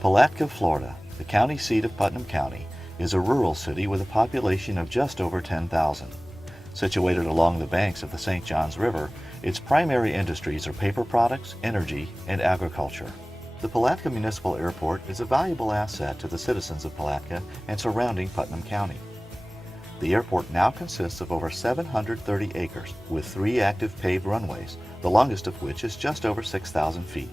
Palatka, Florida, the county seat of Putnam County, is a rural city with a population of just over 10,000. Situated along the banks of the St. Johns River, its primary industries are paper products, energy, and agriculture. The Palatka Municipal Airport is a valuable asset to the citizens of Palatka and surrounding Putnam County. The airport now consists of over 730 acres with 3 active paved runways, the longest of which is just over 6,000 feet.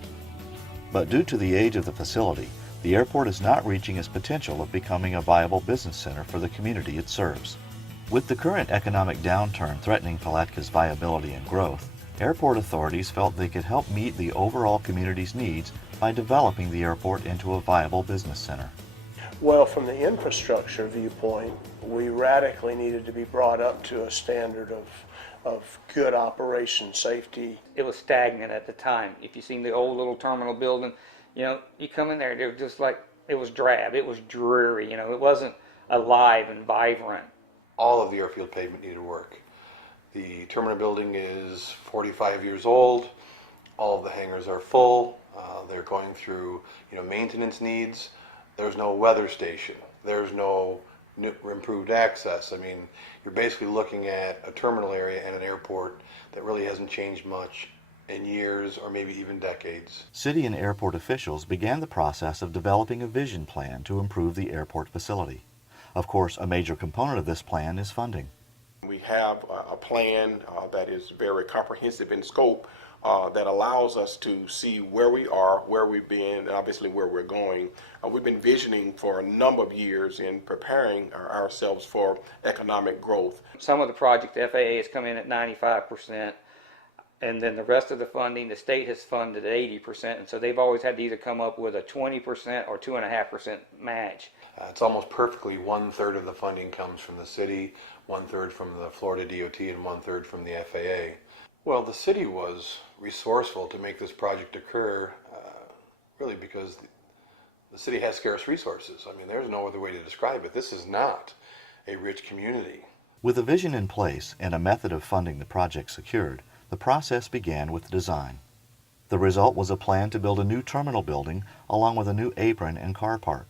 But due to the age of the facility, the airport is not reaching its potential of becoming a viable business center for the community it serves. With the current economic downturn threatening Palatka's viability and growth, airport authorities felt they could help meet the overall community's needs by developing the airport into a viable business center. Well, from the infrastructure viewpoint, we radically needed to be brought up to a standard of good operation safety. It was stagnant at the time. If you seen the old little terminal building, you come in there, they were just like, it was drab, it was dreary, it wasn't alive and vibrant. All of the airfield pavement needed work. The terminal building is 45 years old. All of the hangars are full. They're going through, maintenance needs. There's no weather station. There's no improved access. I mean, you're basically looking at a terminal area and an airport that really hasn't changed much in years or maybe even decades. City and airport officials began the process of developing a vision plan to improve the airport facility. Of course, a major component of this plan is funding. We have a plan that is very comprehensive in scope that allows us to see where we are, where we've been, and obviously where we're going. We've been visioning for a number of years in preparing ourselves for economic growth. Some of the project, the FAA has come in at 95%, and then the rest of the funding, the state has funded at 80%, and so they've always had to either come up with a 20% or 2.5% match. It's almost perfectly 1/3 of the funding comes from the city, 1/3 from the Florida DOT, and 1/3 from the FAA. Well, the city was resourceful to make this project occur, really because the city has scarce resources. I mean, there's no other way to describe it. This is not a rich community. With a vision in place and a method of funding the project secured, the process began with design. The result was a plan to build a new terminal building along with a new apron and car park.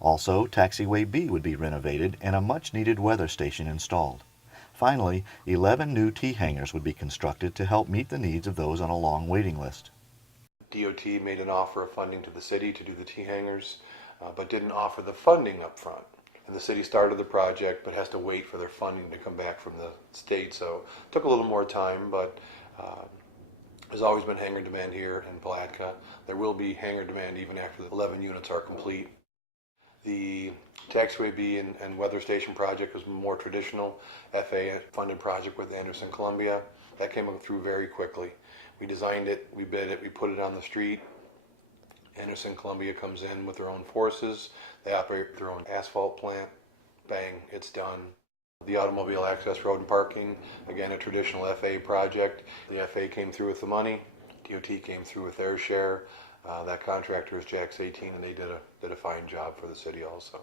Also, Taxiway B would be renovated and a much-needed weather station installed. Finally, 11 new T-hangars would be constructed to help meet the needs of those on a long waiting list. DOT made an offer of funding to the city to do the T-hangars, but didn't offer the funding up front. And the city started the project, but has to wait for their funding to come back from the state. So it took a little more time, but there's always been hangar demand here in Palatka. There will be hangar demand even after the 11 units are complete. The Taxiway B and weather station project was a more traditional FAA-funded project with Anderson Columbia. That came through very quickly. We designed it, we bid it, we put it on the street. Anderson Columbia comes in with their own forces. They operate their own asphalt plant. Bang, it's done. The automobile access road and parking, again, a traditional FAA project. The FAA came through with the money. DOT came through with their share. That contractor is Jack's 18, and they did a fine job for the city also.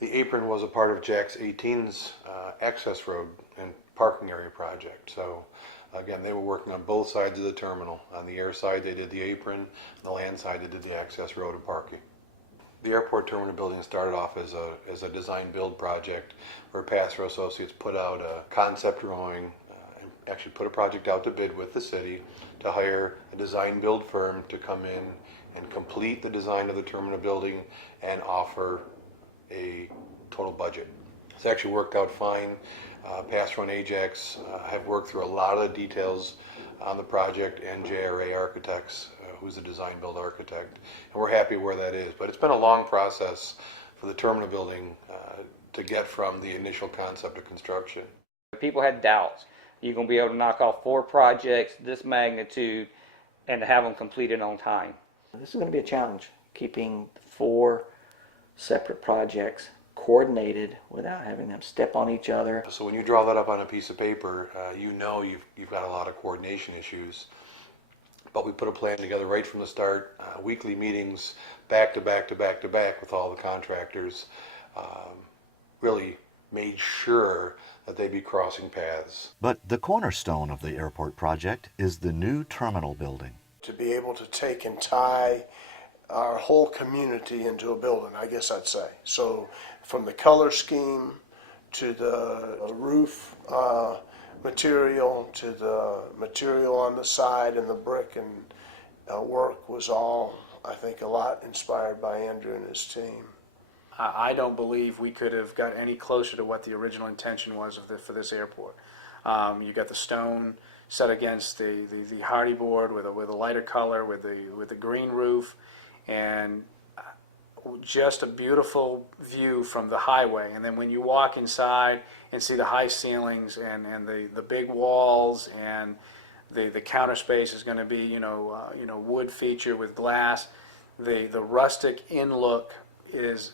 The apron was a part of Jack's 18's access road and parking area project. So again, they were working on both sides of the terminal. On the air side, they did the apron. On the land side, they did the access road and parking. The airport terminal building started off as a design build project where Passero Associates put out a concept drawing, and actually put a project out to bid with the city to hire a design build firm to come in and complete the design of the terminal building and offer a total budget. It's actually worked out fine. Passero and Ajax have worked through a lot of the details on the project, and JRA Architects, who's the design build architect, and we're happy where that is. But it's been a long process for the terminal building to get from the initial concept to construction. People had doubts. You're going to be able to knock off 4 projects this magnitude and to have them completed on time. This is going to be a challenge, keeping 4 separate projects coordinated without having them step on each other. So when you draw that up on a piece of paper, you've got a lot of coordination issues. But we put a plan together right from the start, weekly meetings, back to back to back to back with all the contractors, really made sure that they'd be crossing paths. But the cornerstone of the airport project is the new terminal building. To be able to take and tie our whole community into a building, I guess I'd say. So from the color scheme to the roof material to the material on the side and the brick and work was all, I think, a lot inspired by Andrew and his team. I don't believe we could have got any closer to what the original intention was for this airport. You got the stone set against the hardy board with a lighter color, with the green roof, and just a beautiful view from the highway. And then when you walk inside and see the high ceilings and the big walls, and the counter space is going to be wood feature with glass. The rustic in look is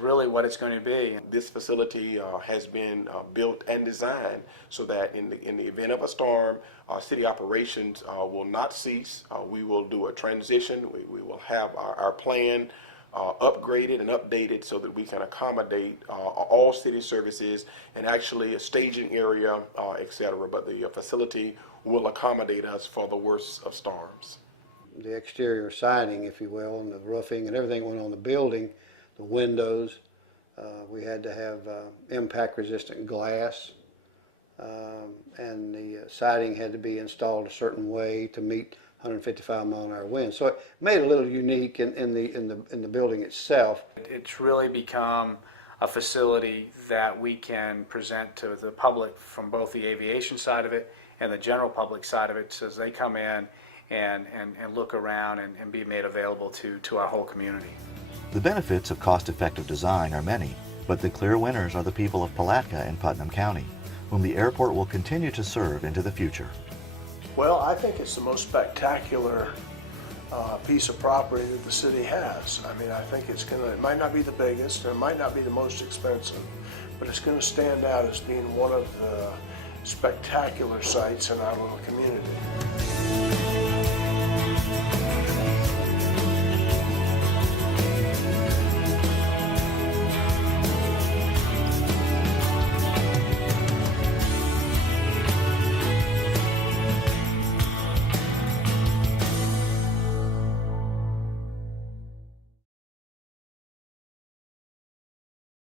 really what it's going to be. This facility has been built and designed so that in the event of a storm, city operations will not cease. We will do a transition. We will have our plan upgraded and updated so that we can accommodate all city services and actually a staging area, etc. But the facility will accommodate us for the worst of storms. The exterior siding, if you will, and the roofing and everything went on the building, the windows. We had to have impact-resistant glass, and the siding had to be installed a certain way to meet 155-mile-an-hour winds. So it made it a little unique in the building itself. It's really become a facility that we can present to the public from both the aviation side of it and the general public side of it, so as they come in and look around and be made available to our whole community. The benefits of cost-effective design are many, but the clear winners are the people of Palatka and Putnam County, whom the airport will continue to serve into the future. Well, I think it's the most spectacular piece of property that the city has. I mean, I think it might not be the biggest, and it might not be the most expensive, but it's going to stand out as being one of the spectacular sites in our little community.